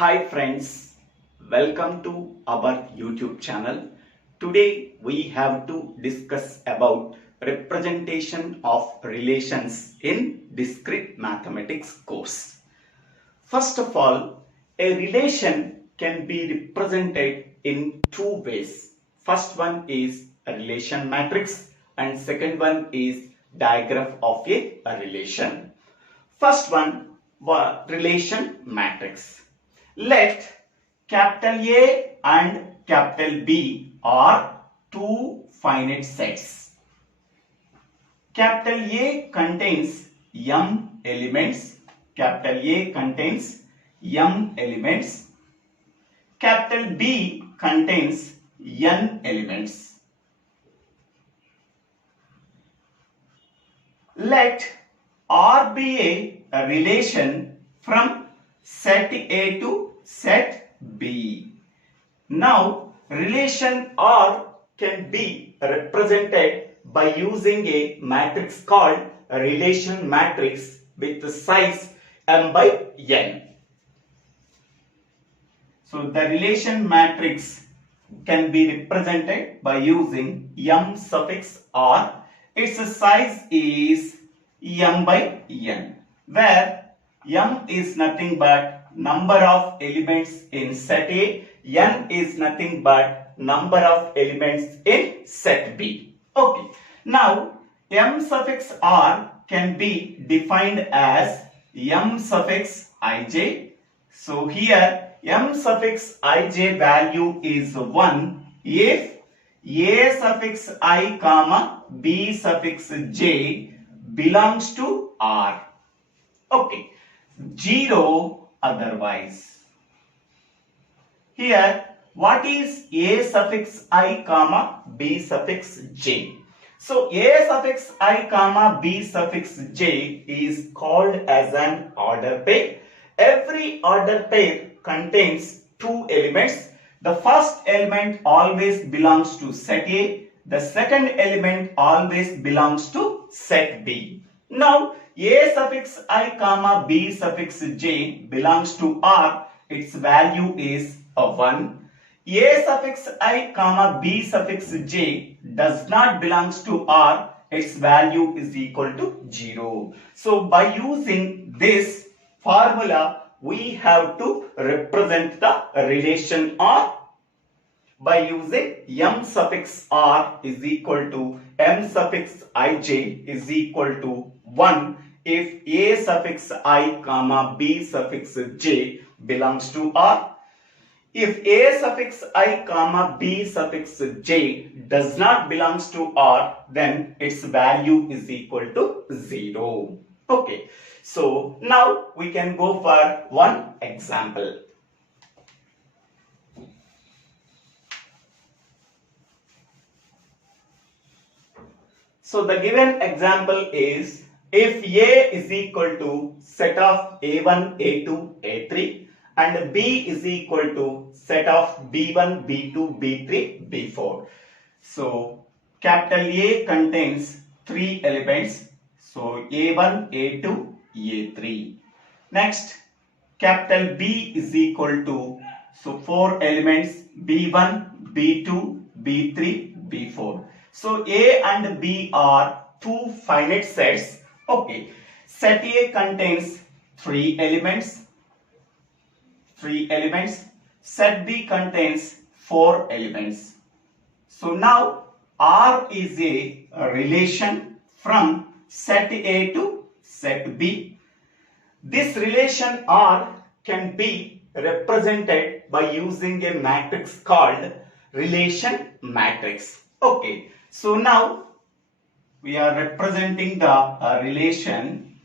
Hi friends, welcome to our YouTube channel. Today we have to discuss about representation of relations in discrete mathematics course. First of all, a relation can be represented in two ways. First one is a relation matrix and second one is diagram of a relation. First one, relation matrix. Let capital A and capital B are two finite sets. Capital A contains m elements. Capital A contains m elements. Capital B contains n elements. Let R be a relation from set A to set B. Now, relation R can be represented by using a matrix called a relation matrix with the size m by n. So, the relation matrix can be represented by using m suffix R. Its size is m by n, where m is nothing but number of elements in set A, n is nothing but number of elements in set B. Okay. Now, m suffix R can be defined as m suffix ij. So, here m suffix ij value is 1 if a suffix I comma b suffix j belongs to R. Okay. 0 otherwise. Here, what is a suffix I comma b suffix j? So, a suffix I comma b suffix j is called as an order pair. Every order pair contains two elements. The first element always belongs to set A. The second element always belongs to set B. Now, a suffix I comma b suffix j belongs to R. Its value is a 1. A suffix I comma b suffix j does not belongs to R. Its value is equal to 0. So, by using this formula, we have to represent the relation R by using m suffix R is equal to m suffix ij is equal to 1 if a suffix I comma b suffix j belongs to R. If a suffix I comma b suffix j does not belongs to R, then its value is equal to 0. Okay. So, now we can go for one example. So, the given example is if A is equal to set of A1, A2, A3 and B is equal to set of B1, B2, B3, B4. So, capital A contains three elements. So, A1, A2, A3. Next, capital B is equal to, so 4 elements B1, B2, B3, B4. So, A and B are two finite sets. Okay. Set A contains three elements. Set B contains 4 elements. So, now R is a relation from set A to set B. This relation R can be represented by using a matrix called relation matrix. Okay. So, now we are representing the relation.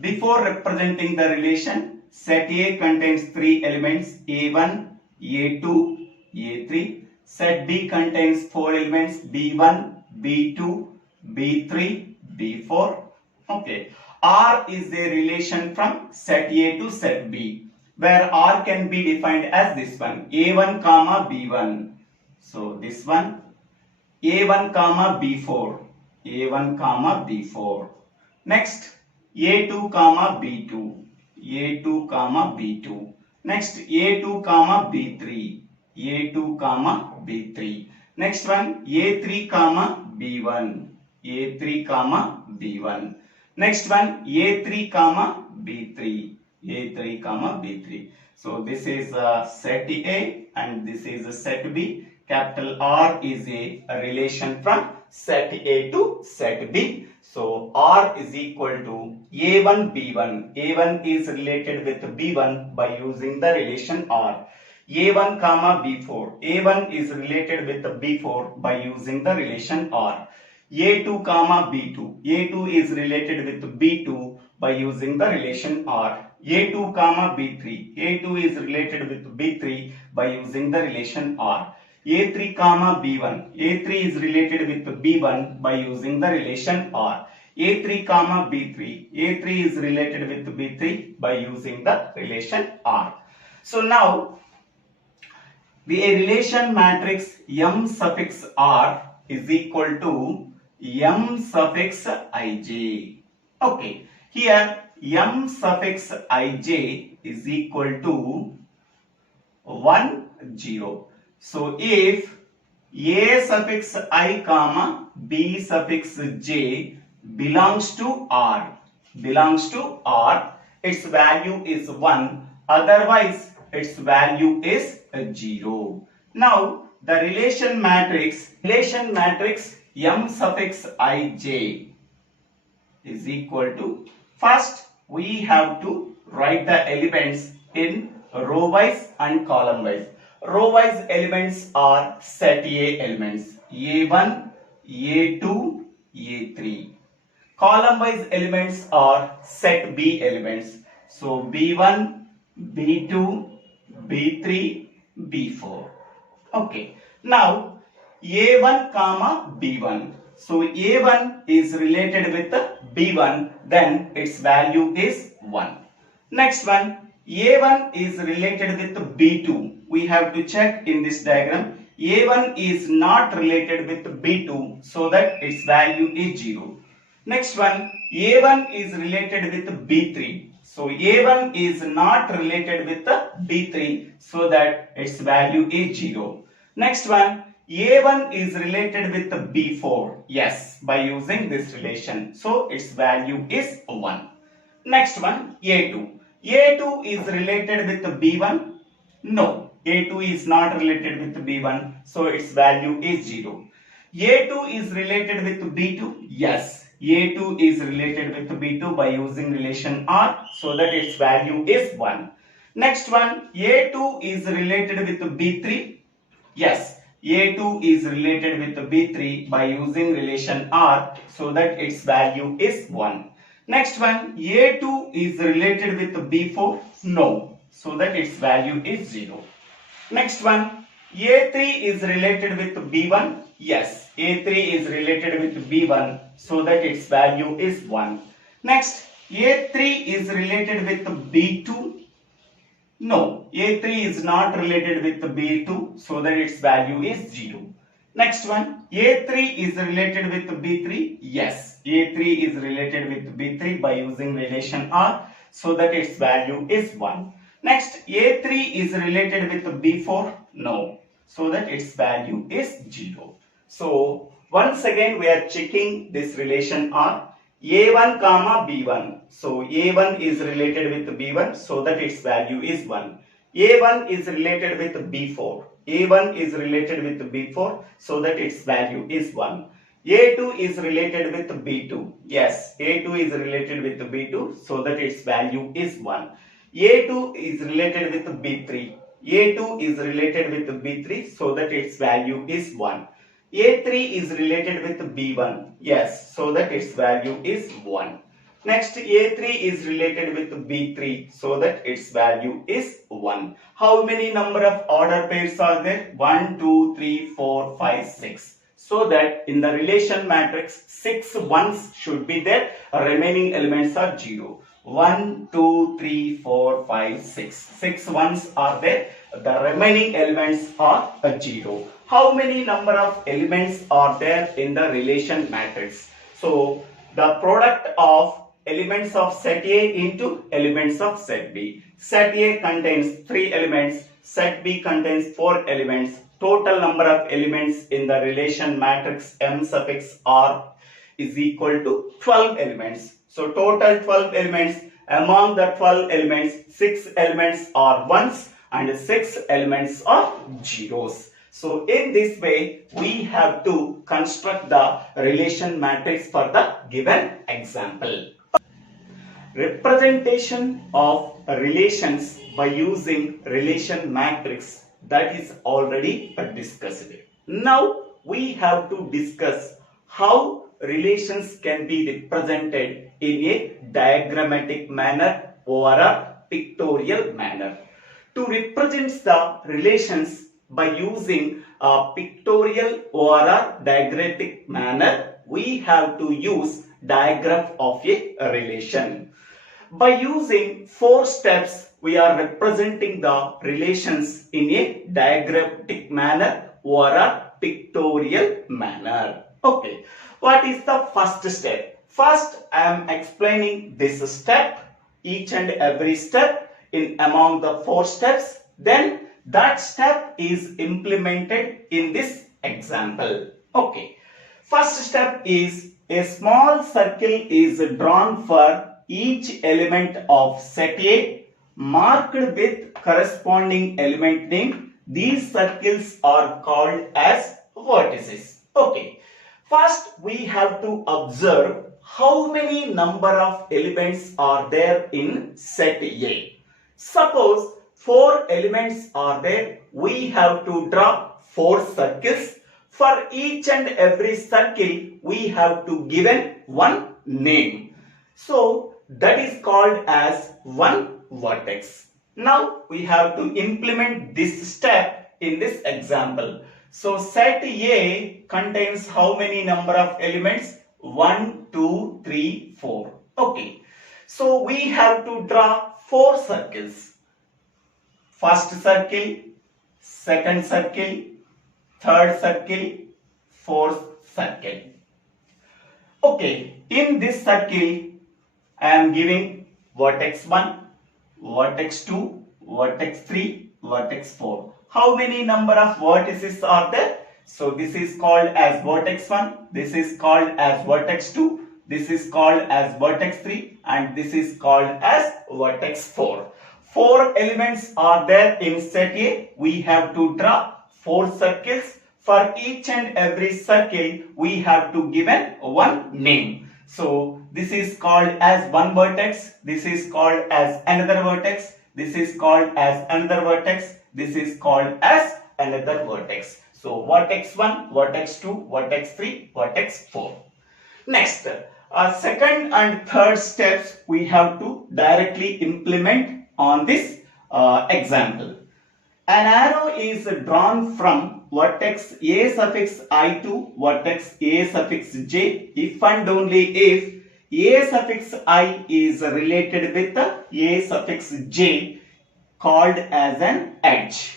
Before representing the relation, set A contains three elements A1, A2, A3. Set B contains 4 elements B1, B2, B3, B4. Okay. R is a relation from set A to set B, where R can be defined as this one A1 comma B1. So, this one A1 comma B4. A1 comma B4. Next, A2 comma B2. A2 comma B2. Next A2 comma B3. A2 comma B3. Next one A3 comma B1. A3 comma B1. Next one A3 comma B3. A3 comma B3. So this is set A and this is a set B. Capital R is a relation from set A to set B. So R is equal to A1 B1. A1 is related with B1 by using the relation R. A1 comma B4. A1 is related with B4 by using the relation R. A2 comma B2. A2 is related with B2 by using the relation R. A2 comma B3. A2 is related with B3 by using the relation R. A3 comma B1. A3 is related with B1 by using the relation R. A3 comma B3. A3 is related with B3 by using the relation R. So now the relation matrix M suffix R is equal to M suffix Ij. Okay, here M suffix Ij is equal to 1, 0. So if A suffix I comma B suffix J belongs to R, its value is 1, otherwise its value is 0. Now the relation matrix M suffix Ij is equal to, first we have to write the elements in row wise and column wise. Row wise elements are set A elements A1, A2, A3. Column wise elements are set B elements. So B1, B2, B3, B4. Okay. Now A1 comma B1. So A1 is related with B1, then its value is 1. Next one, A1 is related with B2. We have to check in this diagram. A1 is not related with B2, so that its value is 0. Next one, A1 is related with B3. So A1 is not related with B3, so that its value is 0. Next one, A1 is related with B4. Yes, by using this relation. So its value is 1. Next one, A2. A2 is related with B1. No, A2 is not related with B1. So its value is 0. A2 is related with B2. Yes, A2 is related with B2 by using relation R. So that its value is 1. Next one, A2 is related with B3. Yes, A2 is related with B3 by using relation R, so that its value is 1. Next one, A2 is related with B4. No, so that its value is 0. Next one, A3 is related with B1. Yes, A3 is related with B1, so that its value is 1. Next, A3 is related with B2. No, A3 is not related with B2, so that its value is 0. Next one, A3 is related with B3. Yes, A3 is related with B3 by using relation R, so that its value is 1. Next, A3 is related with B4. No, so that its value is 0. So once again we are checking this relation R. A1 comma B1. So A1 is related with B1, so that its value is 1. A1 is related with B4. A1 is related with B4, so that its value is 1. A2 is related with B2. Yes, A2 is related with B2, so that its value is 1. A2 is related with B3. A2 is related with B3, so that its value is 1. A3 is related with B1. Yes, so that its value is 1. Next, A3 is related with B3, so that its value is 1. How many number of order pairs are there? 1, 2, 3, 4, 5, 6. So that in the relation matrix, 6 ones should be there. Remaining elements are 0. 1, 2, 3, 4, 5, 6. 6 ones are there. The remaining elements are 0. How many number of elements are there in the relation matrix? So the product of elements of set A into elements of set B. set A contains 3 elements, set B contains 4 elements. Total number of elements in the relation matrix M suffix R is equal to 12 elements. So total 12 elements. Among the 12 elements, 6 elements are ones and 6 elements are zeros. So in this way, we have to construct the relation matrix for the given example. Representation of relations by using relation matrix, that is already discussed. Now we have to discuss how relations can be represented in a diagrammatic manner or a pictorial manner. To represent the relations by using a pictorial or a diagrammatic manner, we have to use diagram of a relation. By using 4 steps, we are representing the relations in a diagrammatic manner or a pictorial manner. Okay, what is the first step? First, I am explaining this step, each and every step in among the 4 steps. Then that step is implemented in this example. Okay, first step is a small circle is drawn for each element of set A marked with corresponding element name. These circles are called as vertices. Okay, first we have to observe how many number of elements are there in set A. Suppose 4 elements are there, we have to draw 4 circles. For each and every circle, we have to given one name. So that is called as one vertex. Now we have to implement this step in this example. So set A contains how many number of elements? 1, 2, 3, 4. Okay. So we have to draw 4 circles. First circle, second circle, third circle, fourth circle. Okay, in this circle, I am giving vertex 1, vertex 2, vertex 3, vertex 4. How many number of vertices are there? So this is called as vertex 1, this is called as vertex 2, this is called as vertex 3, and this is called as vertex 4. 4 elements are there in set A. We have to draw 4 circles. For each and every circle, we have to give one name. So this is called as one vertex, this is called as another vertex, this is called as another vertex, this is called as another vertex. So vertex 1, vertex 2, vertex 3, vertex 4. Next, second and third steps we have to directly implement on this example. An arrow is drawn from vertex A suffix I to vertex A suffix J if and only if A suffix I is related with A suffix J called as an edge.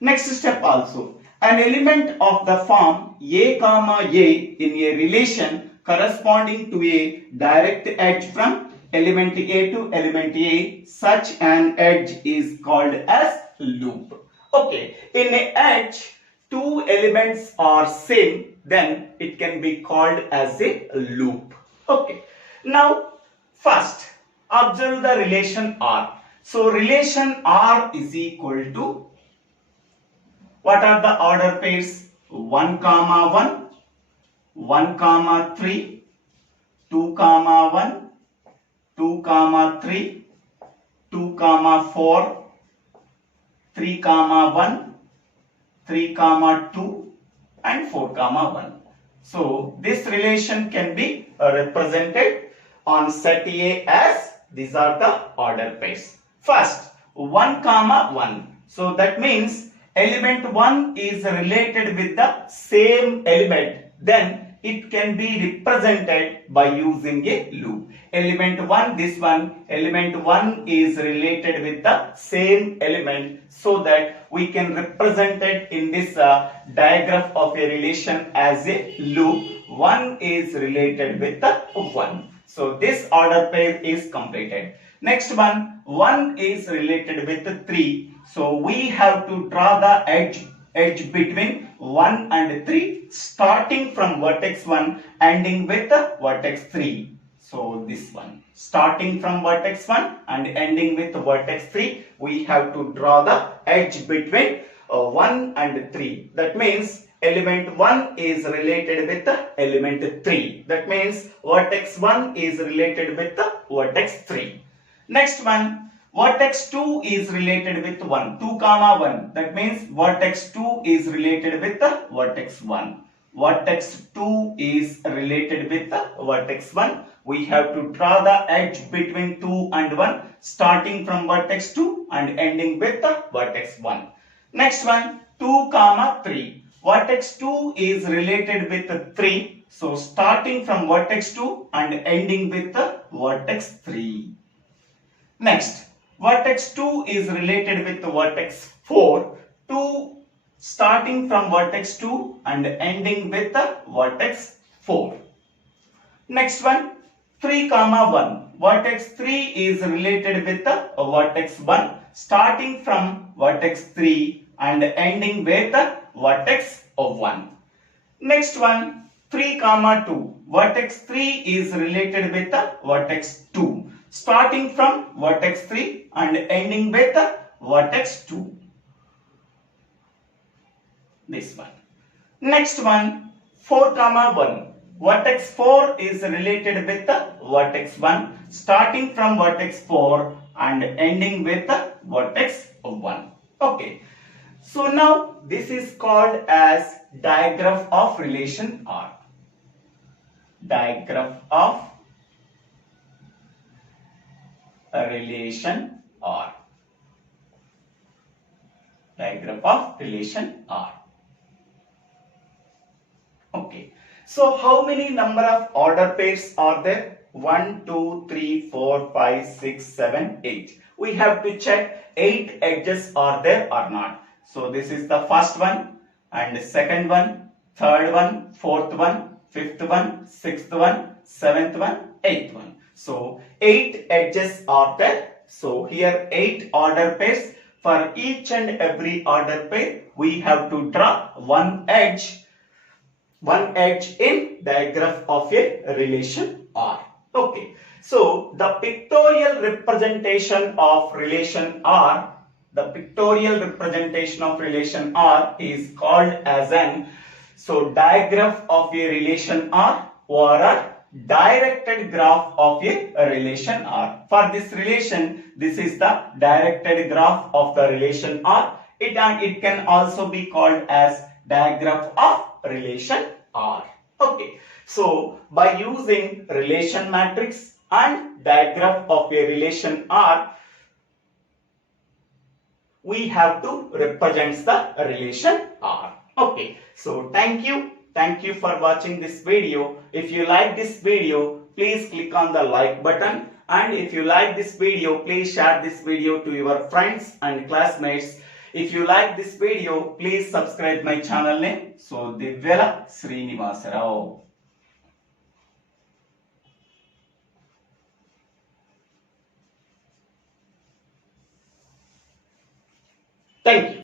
Next step also, an element of the form A comma A in a relation corresponding to a direct edge from element A to element A, such an edge is called as loop. Okay, in a edge, 2 elements are same, then it can be called as a loop. Okay, now first observe the relation R. So relation R is equal to, what are the order pairs? 1 comma 1, 1 comma 3, 2 comma 1, 2 comma 3, 2 comma 4, 3 comma 1, 3 comma 2 and 4 comma 1. So this relation can be represented on set A as these are the order pairs. First 1 comma 1. So that means element 1 is related with the same element, then it can be represented by using a loop. Element 1, this one, element 1 is related with the same element, so that we can represent it in this diagram of a relation as a loop. 1 is related with the 1. So this order pair is completed. Next one is related with 3. So we have to draw the edge between 1 and 3, starting from vertex 1 ending with vertex 3. So this one, starting from vertex 1 and ending with vertex 3, we have to draw the edge between 1 and 3. That means element 1 is related with the element 3. That means vertex 1 is related with the vertex 3. Next one, vertex 2 is related with 1, 2 comma 1. That means vertex 2 is related with the vertex 1. Vertex 2 is related with the vertex 1. We have to draw the edge between 2 and 1, starting from vertex 2 and ending with the vertex 1. Next one, 2 comma 3. Vertex 2 is related with 3. So starting from vertex 2 and ending with the vertex 3. Next, vertex 2 is related with vertex 4. 2 starting from vertex 2 and ending with the vertex 4. Next one, 3 comma 1. Vertex 3 is related with the vertex 1, starting from vertex 3 and ending with the vertex of 1. Next one, 3 comma 2. Vertex 3 is related with the vertex 2, starting from vertex 3 and ending with the vertex 2. This one. Next one, 4 comma 1. Vertex 4 is related with the vertex 1, starting from vertex 4 and ending with the vertex 1. Okay. So now this is called as diagram of relation R. Diagram of a relation R. Diagram of relation R. Okay. So how many number of order pairs are there? 1, 2, 3, 4, 5, 6, 7, 8. We have to check 8 edges are there or not. So this is the first one and second one, third one, fourth one, fifth one, sixth one, seventh one, eighth one. So 8 edges are there. So here 8 order pairs. For each and every order pair, we have to draw one edge in diagram of a relation R. Okay. So the pictorial representation of relation R, is called as an diagram of a relation R or a directed graph of a relation R. For this relation, this is the directed graph of the relation R. It can also be called as diagram of relation R. Okay. So by using relation matrix and diagram of a relation R, we have to represent the relation R. Okay. So thank you. Thank you for watching this video. If you like this video, please click on the like button. And if you like this video, please share this video to your friends and classmates. If you like this video, please subscribe my channel name. So Divyala Srinivasa Rao. Thank you.